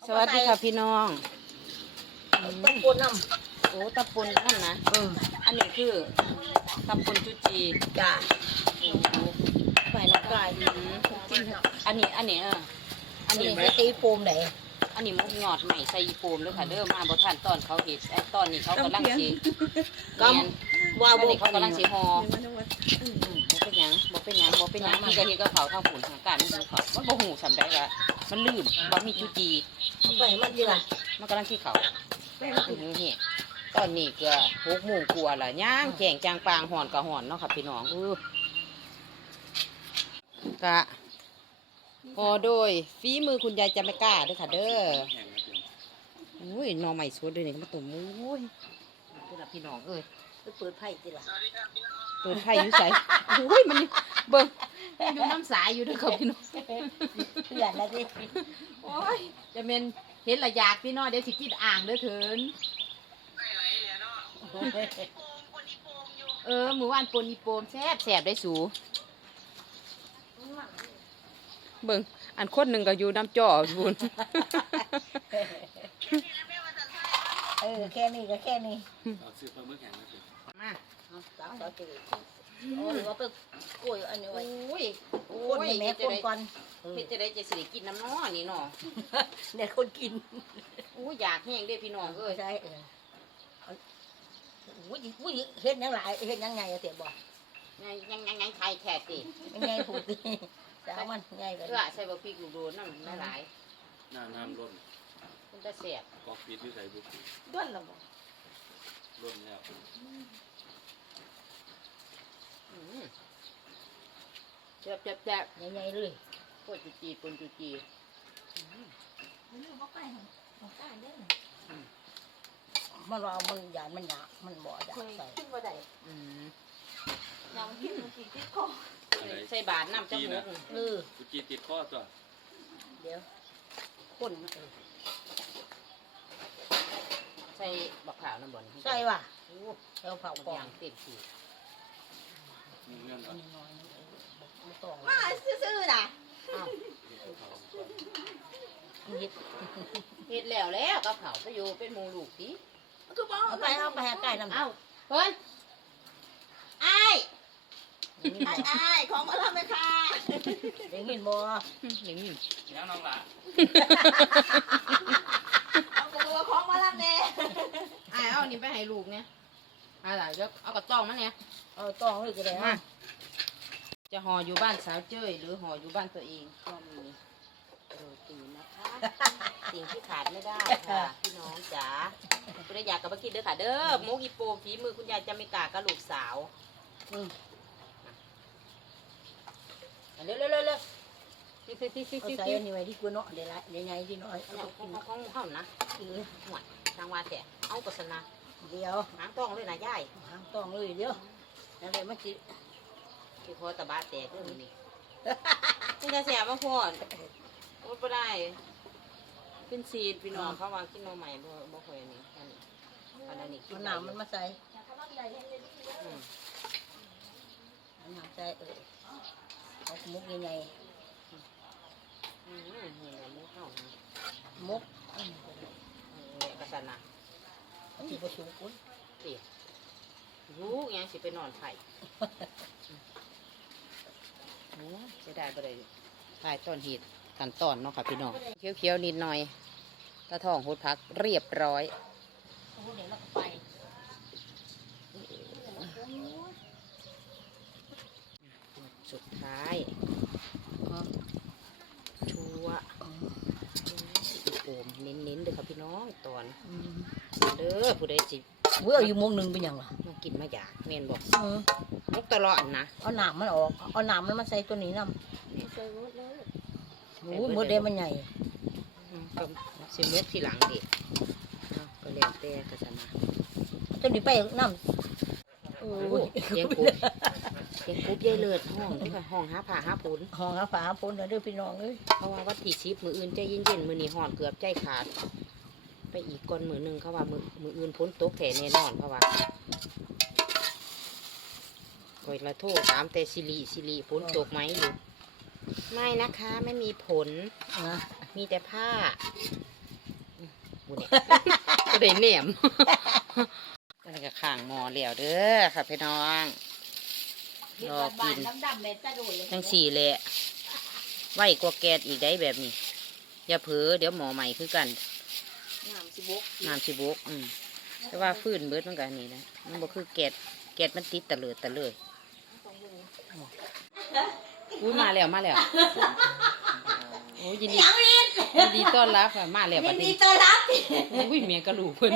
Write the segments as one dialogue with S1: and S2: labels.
S1: สวัสดีค่ะพี่น้อง
S2: ตำปูน้
S1: โอ้ตำปนนั่นนะอันนี้คือตำปนจุจี
S2: ำจ้า
S1: โอ้ไปน้ำกายอันนี้
S2: อันนี้ไม่ตีโฟมไหน
S1: อันนี้มุกหยอดใหม่ใส่ยีโปมด้วยค่ะเด้อมาบ่ทันตอนเขาเห็ดตอนนี้เขากำลังสี
S2: ก็ว่า
S1: ตอน
S2: บุ
S1: นี้
S2: ก
S1: เขากำลังสีห่อบ่เป็นหยังพี่ก็เห็นกับเขาทางฝุ่นทางการมันเขามันบ่หูสำได้ละมันลืมบ่มีจุจี
S2: ไปมันดีละ
S1: มันกำลังขี้เขานี่ตอนนี้ก็6 โมงกว่าละย่างแจงจางปางห่อนกับห่อนเนาะค่ะพี่น้องกะพอโดยฝีมือคุณยายจะไม่กล้าด้วยค่ะเด้ออุ้ยนอใหม่สดเลยนี่ก็มาตุ่มอุ้ยพี่ละพี่น้องเอ้ย
S2: ไปเปิดไพ่ดีละ
S1: เปิดไพ่อยู่ใส่อุ้ยมันเบิ่งอยู่น้ำสายอยู่ด้วยค่ะพี่น้อง
S2: เพื่อนละดิ
S1: โอ้ยจะเป็นเห็นละอยากพี่น้องเดี๋ยวสิกินอ่างเด้อเถินหมู่บ้านปนอีโปมแซ่บได้สูเบิ่งอันคนหนึ่งก็อยู่น้ำจ่อบุญ
S2: แค่นี้ก็แค่นี้
S3: ซื้อปลาหมึกแห้งมาสิ
S1: มา
S2: สาวสาวจีโอ้ยว่าไปกล้วยอันนี้ไว้
S1: โอ้ย
S2: คนแม่คนก่อน
S1: เฮ็ดจะได้จะสิได้กินน้ำน้อนี่เนาะ
S2: เนี่ยคนกิน
S1: โอ้ยอยากแห้งเด้พี่น้องเอ้ย
S2: ใช่วุ้ยเฮ็ดยังหลายเฮ็ดยังไงอะเสียบ่
S1: ยังไข่แขกติ
S2: ยังไงผูกสาวมันไงกัน
S1: เพื่อใส่บะพริกลูกโดนนั่นหลาย
S3: น้ำล้น
S1: มันจะแซ่บ
S3: กอกปิดอยู่ใส่บุก
S2: ด้วนละบ่
S3: ล้นแล้ว
S1: แซ่บ
S2: ยังไงเลย
S1: ปนจุจีปนจุจี
S2: มันว่ามันหยาดมันหยามันบ่อยากใส่
S1: ขึ้นบ่ได้ยังกินกินติดคอใส่บาทน้ำจังหก
S3: กุจีติดข้อตัว
S2: เดี๋ยวคน
S1: ใส่บักขาวน้ำบ่น
S2: ใส่ว่ะเอาเผา
S1: บัก
S2: ก่อย
S1: าน งเต็มที่
S3: มีเงื่อนก่อน
S2: มาซื่อๆน่ะ
S1: อ้าว
S2: ยิด
S1: เฮ็ดแล้วกับเขาไปอยู่เป็นหมูลูกติ
S2: เอาไปหาไก่น้ำ
S1: เอ้าเพิ่นอ้าย
S2: อ้ายของมาทำไหมคะเด็กเห็นบ่
S1: อย่างนี้
S3: แล้วน้องหลา
S2: เอาตัวของมาทำแน่
S1: อ้ายเอานี่ไปให้ลูกเนี่ยอะไรเดี๋ยวเอากระต้องมาเนี่ย
S2: เอาต้องเลยก็ได้
S1: มาจะห่ออยู่บ้านสาวเจ้ยหรือห่ออยู่บ้านตัวเองก็มีโรตีนะคะ สิ่งที่ขาดไม่ได้ค่ะพี่น้องจ๋าคุณอยากกับมากินเด้อค่ะเด้อมุกอีโปฝีมือคุณยายจะไม่กล้ากับลูกสาวเร็วๆๆๆ
S2: เอาใส่อันนี้ไว้ที่กูเนาะเดี๋ยวละเดี๋ยวไงที่น้อย
S1: อันนี้ของเฮานะหวดทางว่าแต่เอาโฆษณา
S2: เดี๋ยว
S1: หางต้องเลยนะยาย
S2: หางต้องเลยเดี๋ยวนั่นแหละมันสิ
S1: คือพอตะบาแตกเรื่องนี้นี่จะเสียบางคนโอ้ไม่ได้ขึ้นซีดพี่น้องเขาวางกินโนใหม่บ่เคยนี่อันนี้กิ
S2: เอา
S1: น
S2: น้ำมันมาใส่เอาน้ำใส่เอามุกยังไง
S1: นี่แหละมุกเข้านะ
S2: มุก
S1: เนี่ยกระสันนะ
S2: ที่ประชุมกุ้ย
S1: ตีรู้ยังสิไปนอนไผ่โอ้จะได้บ่ได้ถ่ายต้นหิดกันตอนเนาะค่ะพี่น้องเคี้ยวๆนิดหน่อยตะทองหดพักเรียบร้อย
S2: โอ้เดี๋ยวเราก็ไป
S1: สุดท้ายชัวโอมเน้นๆเด้อค่ะพี่น้องตอนเด้อผู้ใดสิ
S2: เมื่ออยู่มุกหนึ่งเป็นยังล่ะ
S1: มากินมาอยากเมนบอกมุกตลอดนะ
S2: เอาน้ำมันออกเอาน้ำมันมาใส่ตัวนี้น้ำโอ้ยมดแดงมันใหญ่
S1: ก็สิมุกทีหลังดิก็เลี้ยงแต่กระสนะ
S2: ตัวนี้ไปน้ำ
S1: โอ้เลี้ยงกุ๊บเลี้ยงกุ๊บยายเลือดห้องนี่ค่ะห้องหาผ่าหาผล
S2: ห้องหาฝาพ้นเด้อพี่น้องเอ้ย
S1: เพราะว่าวัดที่10 มื้ออื่นใจเย็นๆมื้อนี้หอนเกือบใจขาดไปอีกก่อนมื้อหนึ่งเขาว่ามื้ออื่นพ้นตกแถแน่นอนเพราะว่าคอยละโทษถามแต่สิริฝนตกไหมอยู่ไม่นะคะไม่มีผล
S2: นะ
S1: มีแต่ผ้าได้แหนมอันนี้ก็ข้างหม้อแล้วเด้อค่ะพี่น้องรอกิน
S2: ดำๆเลยตะโดย
S1: ทั้งสี่แหละไว้กว่าแกดอีกได้แบบนี้อย่าเผลอเดี๋ยวหมอใหม่คือกัน
S2: น้ำสิบก
S1: น้ำสิบกแต่ว่าฟื้นเบิดมันกันนี่นะมันบ่คือแกดมันติดตะเลิดอุ้ยมาแล้วโอ้ยยินดีต้อนรับค่ะมาแล้วบัด
S2: ดี
S1: นี้
S2: ต้อนรับ
S1: อุ้ยเมียกระลูกเพิ่น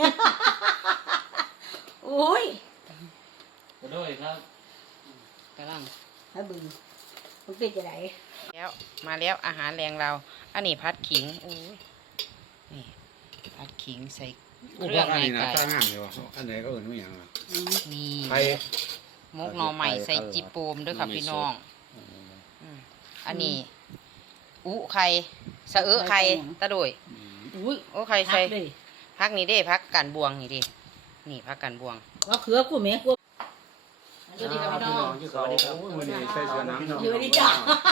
S2: โอ้ย
S3: ขอโทษครับ
S1: กำลัง
S2: ให้บึงมันเป็นจะไหน
S1: แล้วมาแล้วอาหารแรงเรา อันนี้พัดขิงโอ้ยนี่พัดขิงใส่เค
S4: พ
S1: รื่
S4: ว
S1: อง
S4: กอัน
S1: ใน
S4: นี้นะ
S1: ไก่
S4: ตางามเลยวะอันไหนก็เอื่นว่าอย่างอ่ะ
S1: นี่
S4: ไข่
S1: มกหน่อใหม่ใส่จิโปมด้วยค่ะพี่น้องอันนี้อุไข่สะเอะไข่ตะโดย
S2: อุ้ย
S1: โอ้ไข่ใส่
S2: เลย
S1: พักนี้เด้พักกันบวงนี่ดินี่พักกันบวง
S2: ว่าเขือกูแม่กู
S1: สวัสดีครับพี่น้อง
S4: สวัสดีครับวันนี้ใส่เสื้อน้ำ
S2: สวัสดีจ้ะ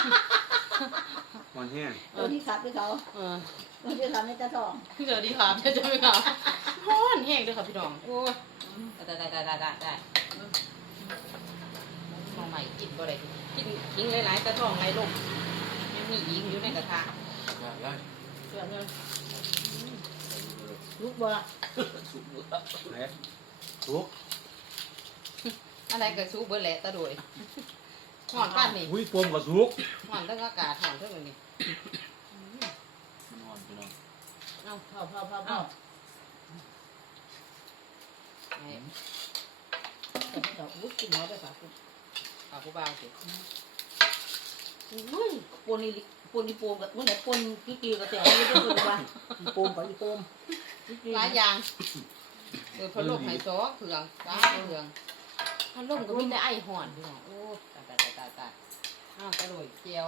S4: มันแห้ง
S2: สวัสดีครับพี่เขาสวัสดีครับแม่ตาทอง
S1: สวัสดีครับจะไม่ครับฮ้อนแห้งด้วยค่ะพี่น้องโอ้ยได้หน่อใหม่กินบ่ได้กินทิ้งหลายๆแต่ท้องไหลลงยังมีอีกอยู่ในกระทะ
S3: ได้
S2: เสือเงินลูกบ่
S4: ไหนทุก
S1: อะไรก็ซุปเบอร์แหละตะโดยห่อนป้านนี่
S4: อุ้ยปมกับทุก
S1: ห่อนทั้งอากาศห่อนทั้งอันนี้
S3: นอนพี่น้อง
S1: เอา
S2: พ่อ
S1: ไอ้
S2: แต่ไม่ต้องอุ้ยกินน้อยไปป่ะ
S1: ปากผู้บ่าวสิ
S2: อุ้ยปนนี่ปนกับวันไหนปนกี่กับแต่ไม่ได้ปนว่าปนกับอีปม
S1: หลายอย่างพัดลมไฮโซเผืองตาเผืองพัดลมก็มีแต่ไอห่อนพี่น้องโอ้ตายอ้าวตะโดยเจียว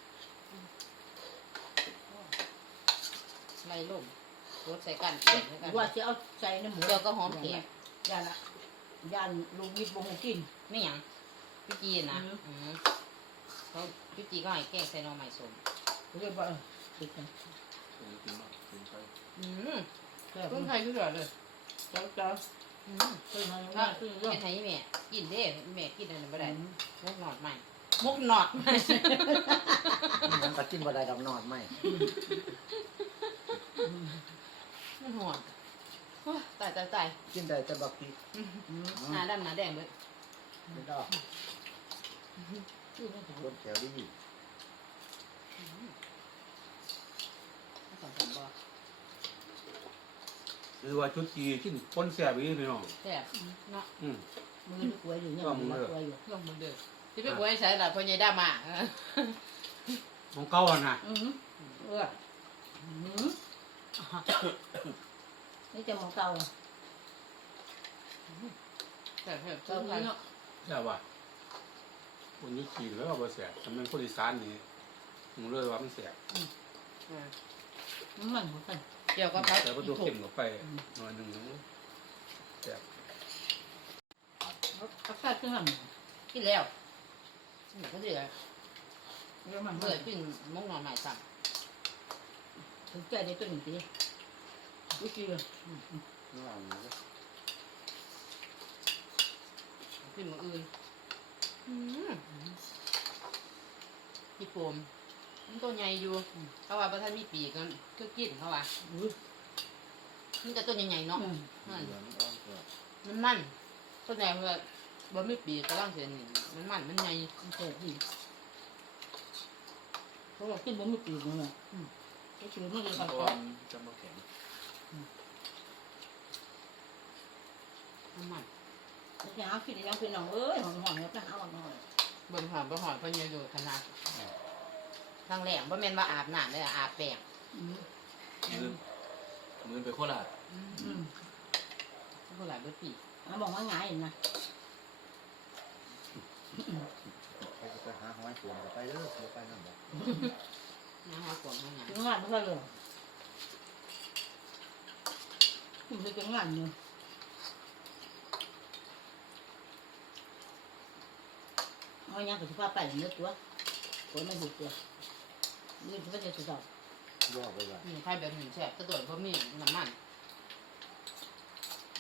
S1: ไรลมรถใส่กันเปลี่ยนใส่กัน
S2: ว่าจะเอาใจน้ำหมู
S1: เจียวก็หอมแขก
S2: ย่านละย่านลูกยิบบ่งกิน
S1: ไม่หยังพี่จีนะ เขาพี่จีก็ให้แกงใส่หน่อไม้ส้ม
S2: เรียกว่าติดกัน
S3: กินมากกินไป
S2: แต่
S1: เพิ่งไทยพี่เหรอเลย
S2: เจ้าเคยมา
S1: ถ้า
S2: คือ
S1: เฮ็ดให้แม่กินเด้แม่กินอันนั้นบ่ได้มกหนอดใหม่มกหนอดใหม่
S5: มันก็กินบ่ได้ดอกนอนไหม
S1: มันหอนโอ้ยตาย
S5: กินได้แต่บักพริก
S1: หน้าดำหน้าแดงเบิด
S5: ไม่ดอกรสแถวดี
S1: สองสามบ่
S4: คือว่าชุดจีกินปนแสบอีพี่น้อง
S1: แซ่บเนาะ
S2: มือป่วยอยู่เนี่ยมือป่วยอยู่
S1: ลงมือเด้อที่ไปบวยใส่ล่ะพ่อใหญ่ดามา
S4: ของเก่าอ่ะนะ
S2: นี่จะมองเก่า
S1: แซ่บ
S2: เก่าเนาะ
S4: ใช่ป่ะคนยุจีแล้วว่าแสบทำเป็นคนอีสานนี่ผมเลยว่ามันแสบ
S2: มันหัวกัน
S1: เกี่ยวกับพัด
S4: แต่ว่าตัวเข็มกับไปหน่อยหนึ่งแสบ
S2: รักษาเครื่อง
S1: กินแล้วก็เดือด
S2: แล้วมัน
S1: เบื่อกินมกหนอดใหม่สั่ง
S2: ถึงใจได้ตัวหนึ่งทีวิธีเลย
S5: ๆว่ามันก็
S1: กินมื้ออื่นพี่โฟมมันตัวใหญ่อยู่เขาว่าประท่านมีปีกกันคือกินเขาว่ามันจะตัวใหญ่ๆเนาะ
S5: เหลืองอ่อนกว่า
S1: มันตัวใหญ่เพื่อบ่มีปีกกำลังเสียนี่มันใหญ่
S2: เกิดดีเพราะว่ากินบ่มีปีกเลยก็คือมันเลย
S3: เพ
S2: ขาด
S3: ราะ
S2: คอ
S3: ว่ามันจะมาแข็ง
S1: มัน
S2: จะหาคิดยังเป็นน้องเอ้ยห้องเนี่ยไปหาหน่อย
S1: เบิ่งหอมบ่หอมเพิ่นอยู่ดูขนาดทางแหลมบ่แม่นว่าอาบน้ำเลยอาบแป้ง
S3: มือไปโคราช
S1: ผู้หลายเบิดปี
S2: บอกว่าง่ายนะ
S5: ไปหาหอยขวงก็ไปเด้อบ่ไปนั่นบ่
S1: น้ำหอมกวางน้ำหยัง
S2: ถึงงานไม่ได้เลยมันจะถึงงานเนี่ยเอาอย่างกับที่พาไปเนื้อตัวคนไม่บุกตัวนี่มันจะสุดยอด
S5: ย่อไปว่า
S1: มีไข่แบบหนึ่งแซ่บกระโดดบ่มีน้ำมัน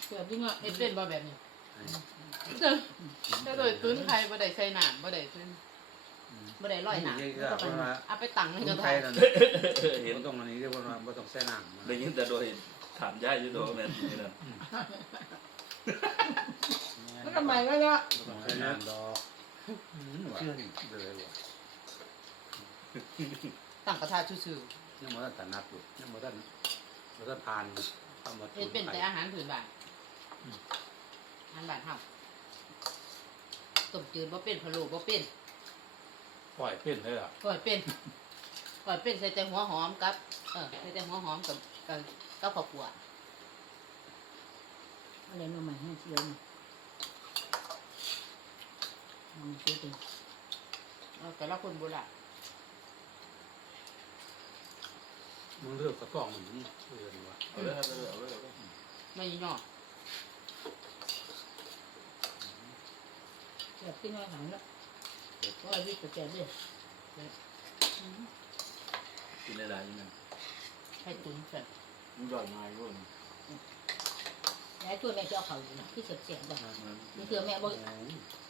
S2: เกิดยังไง
S1: เฮ็ดเป็นบ่แบบนี้ถ้าโดยตุ้นไข่บ่ได้ใส่น้ำบ่ได้ตุ้นบ่ได้ร้อยน้ำ
S4: นี่ก็คนว่า
S1: เอาไปตั้งในกระ
S4: ไท
S1: ทะ
S4: ยนั่น
S3: เห็น
S4: บ่ต้องอันนี้เรียกว่าบ่ต้องใส่น้ำ
S3: ได้ยินแต่โดยถามย่าอยู่ตัวแม่นนี่นะ
S2: แล้วทำไมวะเนี่ย
S5: บ่ต้องใส่น้ำดอก
S4: เชื่อนี่เลยว่ะ
S1: ตั้งกระทะซื่อ
S4: ยังบ่ทันถนัดอยู่ยังบ่ทันผ่านทำมา
S1: ๆเฮ็ดเป็นแต่อาหารพื้นบ้านอาหารบ้านเฮาต้มจืดบ่เป็นพะโล้บ่เป็น
S4: ปล่อยเป็นเลยอ่ะ
S1: ก่อยเป็นก่อยเป็นใส่แต่หัวหอมกับใส่แต่หัวหอมกับข้าวคั่ว
S2: อะไรมาใหม่ให้เชียวนี่มันเสียจริง
S1: แต่ละคนโบราณ
S4: มึงเลือกกระต้องมันเอื่นว่ะ
S3: เอาเลยครับเอาเลยเอาเลย
S1: ไม่ย่อ
S2: แบบที่น้อยหันละว่าวิทย์จะแก่ดิ
S3: กินได้หลายอยู่นั่น
S1: ให้ตุ๋นเสร็จ
S3: มันย่อยง่ายด้วย
S2: ยายช่วยแม่จะเอาเขาอยู่นะที่เสียบๆจ้ะ
S3: มัน
S2: นี่คือแม่บอก
S3: ย่อยง่าย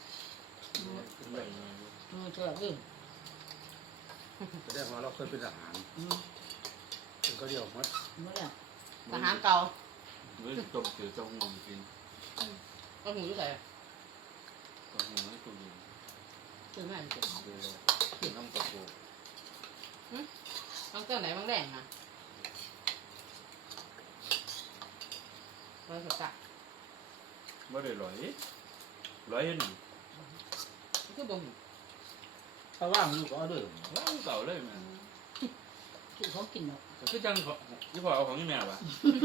S3: ด้วย
S2: ช่วยดิ
S4: แสดงว่าเราเคยเป็นทหารเป็นก็เรียกว่า
S2: เมื่อไหร่
S1: ทหารเก่า
S3: เว้ยต้มจืดต้มงงกิน
S1: ก็หูใส่
S3: ต้มงงให้ตุ้มอยู่
S1: ตื่นมาเสร็จ
S3: เดี๋ยวน้ำตกโบ
S1: ต้องเจ้าไหนบางแรงนะเราสักกะ
S3: ไม่ได้ร้อยเห็น
S1: คือบ่หู
S5: ถ้าว่างอยู่ก็เอาเด้อ
S3: เก่าเลยแม่
S2: คือเขากินเนาะ
S3: ก็คือจังที่พอเอาของนี่แม่ป่ะ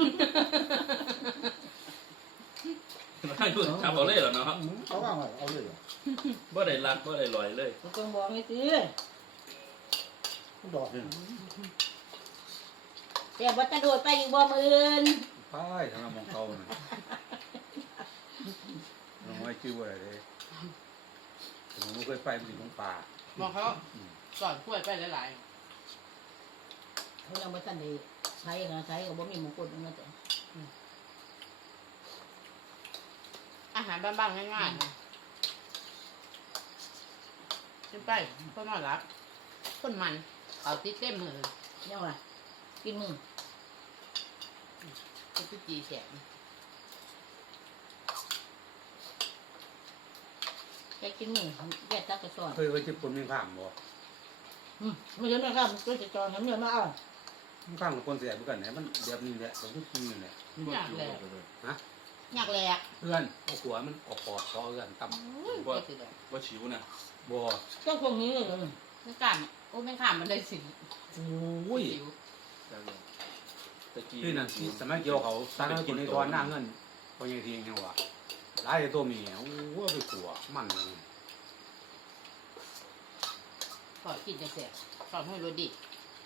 S3: ถ้าอยู่ทำเอาเลยเหรอเนาะ
S5: ถ้าว่างเอาเด้อ
S3: บ่ได้รักบ่ได้ลอยเลย
S2: เขาต้องบอกให้สิ
S5: ดอกนี่
S2: แต่ว่าจะโดดไปอีกบ่มืออื่น
S4: ป้ายทางมองเขาน่ะน้องไว้ชื่อว่าอะไรเลยผมไม่เคยไปมันอยู่ตรงป่าม
S1: องเขาสอนกล้วยไปหลาย
S2: เขายังไม่ทันได้ใช้นะใช้ก็บ่มีมงกุฎนั่นแต่
S1: ๆอาหารบ้านๆง่ายๆนะขึ้นไปเพื่อนอนรับคนมันเอาติดเต็มมือ
S2: ยังไงกินมือ
S1: เป็นตุจีแสบ
S2: แกกินมือแกตักกระสอบ
S4: เคยไปญี่ปุ่นมีข้ามบ่
S2: ไม่ใช่นะครับก็จะจองทำเงินมาเอา
S4: มีข้ามกับคนเสียเหมือนกันไหนมันแบบนี้แหละผมทุกทีเนี่ย
S3: นี่บ่อยู่บ่เลย
S1: อยากแหลก
S4: เพื่อนเอาหัวมันออกปอดคอเพื่อนต่
S1: ก็สิเลย
S3: ว่าชิวนะ
S4: ำบ่
S2: เจ้าพวกนี้เลย
S1: ไม่กล้าโอ้ไม่ข้ามมันได้สิ
S4: โอ้ย
S1: สิว
S3: ตะกี้
S4: พี่นั่นสมัยเกี่ยวเขาตั้งให้คนในตอนหน้าเงินพอยังทียังว่าหลายตัวเมียโอ้ไปขัวมันเลย
S1: ก่อนกินจะแสบก่อนให้รสดี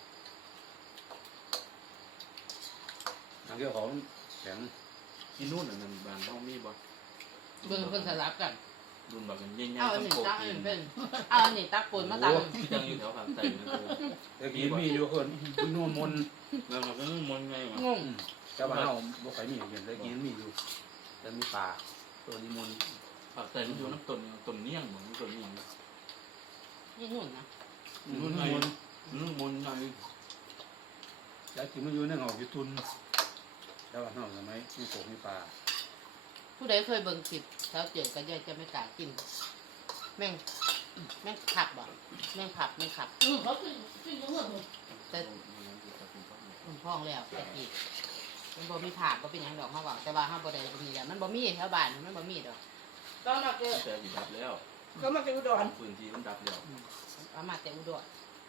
S4: ทางเกี่ยวเขาแข็ง
S3: กินนู่นน่ะมันบางเฮามีบ่
S1: เบิ่งเพิ่นสลับกัน
S3: รุ่นแบบกันใหญ่
S1: เอา
S3: ๆ
S1: อัน
S3: ทั้ง
S1: นี้
S3: โค
S1: ตัก
S3: กิ
S1: อัน
S3: น
S1: นี้เป็นเอาอันนี้ตักปูนมาตัก
S3: ที่จังอยู่แถวภาคใต้นะ
S4: แต่กี้มีอยู่คนมีนู่นมน
S3: แล้วมันก็มนไงวะ
S1: งง
S4: แต่ว่าเราบ่ค่อยมีเห็นแต่กี้มีอยู่แต่มีป่าตัวนี้มน
S3: ภาคใต้มันอยู่น้ำต้นเนียงเหมือนต้นเนียง
S1: นี่หุ่นนะ
S3: นู่นไงนู่นมนไง
S4: แล้วกี้มันอยู่ในเงาอยู่ทุนแต่ว่าเฮาสมัยมีโขกมีป่า
S1: ผู้ใดเคยเบิ่งคลิปเช้าเจิดก็จะไม่กล้ากิน แม่งขับบ่แม่งขับ
S2: เขาขึ้นยังเมื่อ
S1: แต่มันพ้องแล้วแต่กี้มันบ่มีผักบ่เป็นหยังดอกเฮาว่าแต่ว่าเฮาบ่ได้มีแล้วมันบ่มีแถวบ้านมันบ่มีดอกต้องมาเจอ
S3: แต่สิดับแล้ว
S2: ก็มาจากอุดร
S3: พื้นที่มันดับแล้ว
S1: เอามาแต่อุดร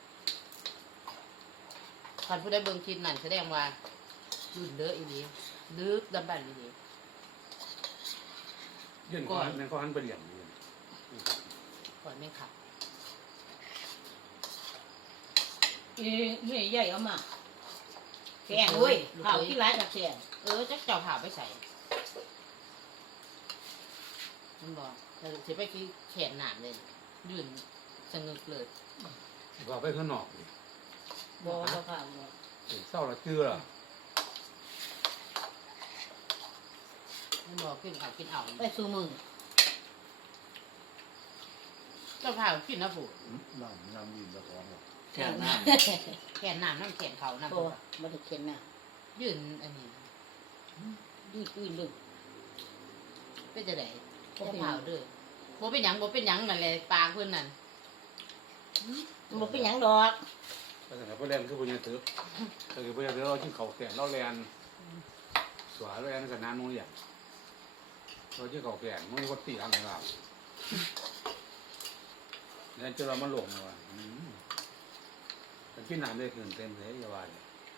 S1: คันผู้ใดเบิ่งคลิปนั่นแสดงว่าลื่นเด้ออีหลีลึกดำบันอีหลี
S4: เยื่นเขาในเขาหันไปเหลี่ยมอยู่
S1: ก่อนแม่งขับ
S2: นี่ใหญ่เอามาแกงเว้ยข้าวที่ร้านกับแกง
S1: จักเจ้าผ่าไปใส่มันบอกแต่สิไปกินแขนหนามเลยยืนสงึกเลย
S4: ว่าไปข้างนอกนี่
S2: บ่บ่ข้าวบ่
S4: เศร้าละเจือ
S1: มันบอกกินข้าวกินเอา
S2: ไปสู่มือ
S1: เจ้าพากินนะปู่
S5: น้ำยืนตะกอนหรอก
S3: แค่น้
S1: แขนน้ำน้ำแขนเขาน้ำ
S2: โอ้บ่ได้เข็นน่ะ
S1: ยืนอันนี้
S2: ดีคุยลึก
S1: เป็นจะไหนเจ้าพาเด้อบ่เป็นหยังนั่นแหละปลาเพิ่นนั่น
S2: บ่เป็นหยังดอก
S4: แต่ถ้าพ่อแลนคือพ่อยังถือถ้าคือพ่อยังถือเรากินเขาแก่เราแลนสวยเราแลนกับน้ำนู้นอย่างเรากินเขาแก่มันก็ตีทางเราแล้วจะเรามาหลงเลยว่ะแต่กินน้ำได้คืนเต็มเลยอย่าว่าเลย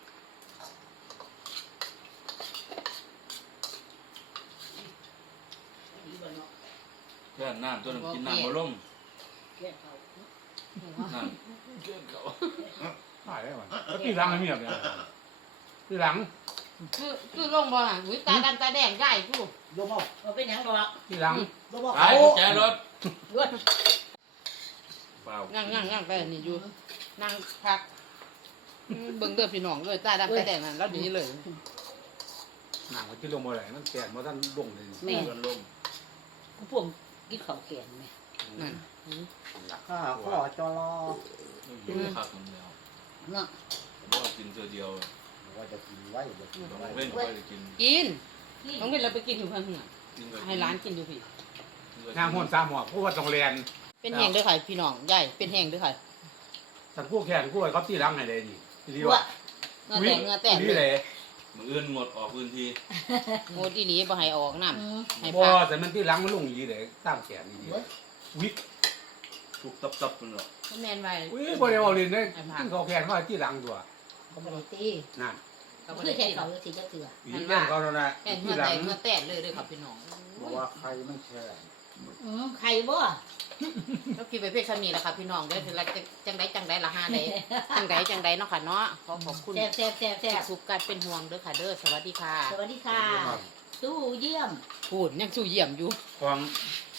S2: ดีบ่เนาะ
S3: ำแค่น้ำตัวนึงกินน้ำบ่ลง
S2: แก่เขา
S3: น้ำเกินเขา
S4: ตายแล้วว่ะแล้วตีหลังอะไรเมียเนี่ยตีหลัง
S1: คือลงบ่น่ะอุ้ยตาดำตาแดงใหญ่ผู้
S5: โยมเอา
S2: บ่เป็นหยังดอก
S4: ตีหลัง
S5: โยมเอา
S3: ไปกุญแจรถ
S2: ด้วย
S3: เปล่า
S1: นั่งไปนี่อยู่นั่งพักเบิ่งเด้อพี่น้องเลยตาดำตาแดงนั่นแล้วดีเลย
S4: หนังมันจะลงมาไหนมันแก่มาท่านลงเลย
S2: แม่
S3: เกินลง
S2: กูพวกกินข้าวแกงแม่
S1: นั่น
S5: ข้าข้อจอรอ
S3: กินผักมันแล้ว
S2: เนาะ
S3: ผมว่ากินตัวเดียว
S5: ว่าจะกินไว้จะกิน
S3: ต้อง
S5: ไว้
S3: เว้นไปกิน
S1: กินต้องเว้นเราไปกินอยู่ข้างเหนือ
S3: กินก็กิ
S1: ให้ร้านกินอยู่พี่
S4: งานหุ่นสามหัวเพราะว่าต้องเรียน
S1: เป็นแห้งเด้อค่ะพี่น้องใหญ่เป็นแห้งเด้อค่ะ
S4: แต่พวกแขนกูเขาตีหลังให้เลยนี่ดี
S2: ว่า
S4: ว่า
S1: เงือแตก
S4: นี่เลย
S3: มืออื่นหมดออกพื้นที่
S1: โมดีนี้บ่ให้ออกน้ำ
S2: อืม
S1: ให้
S4: บ่
S1: พัก
S4: แต่มันตีหลังมันลงอย่างนี้เลยตามแขนนี่วิก
S3: ทุกตับๆมันหรอก
S1: แม่นไว้
S4: อุ้ยบ่ได้เอาเลยเนี่ยขึ้นเขาแขนเขาตีหลังตัว
S2: เขาบ่ได้ตี
S4: นั่น
S1: ก็บ่
S2: คือ
S1: ได้
S2: แค่
S1: กิน
S2: เขาสิจะเถื่อ
S4: อีกเรื่องเขาแล้วนะ
S1: แห้งเงื
S4: ตี
S1: อ
S4: หลั
S1: แต
S4: ง
S1: กเงือแตกเลยเด้อค่ะพี่น้อง
S5: บอกว่าใครไม่แช่
S2: ใครบ่
S1: แล้วคิดไปเพชรชามีแหละค่ะพี่น้องเด้อคือจังได๋ละ5ได้จังไดเนาะค่ะเนาะขอบคุณ
S2: แซ่บ
S1: ทุกการเป็นห่วงเด้อค่ะเด้อสวัสดีค่ะ
S2: สวัสดีค่ะ สู้เยี่ยม
S1: พูดยังสู้เยี่ยมอยู่
S4: ความ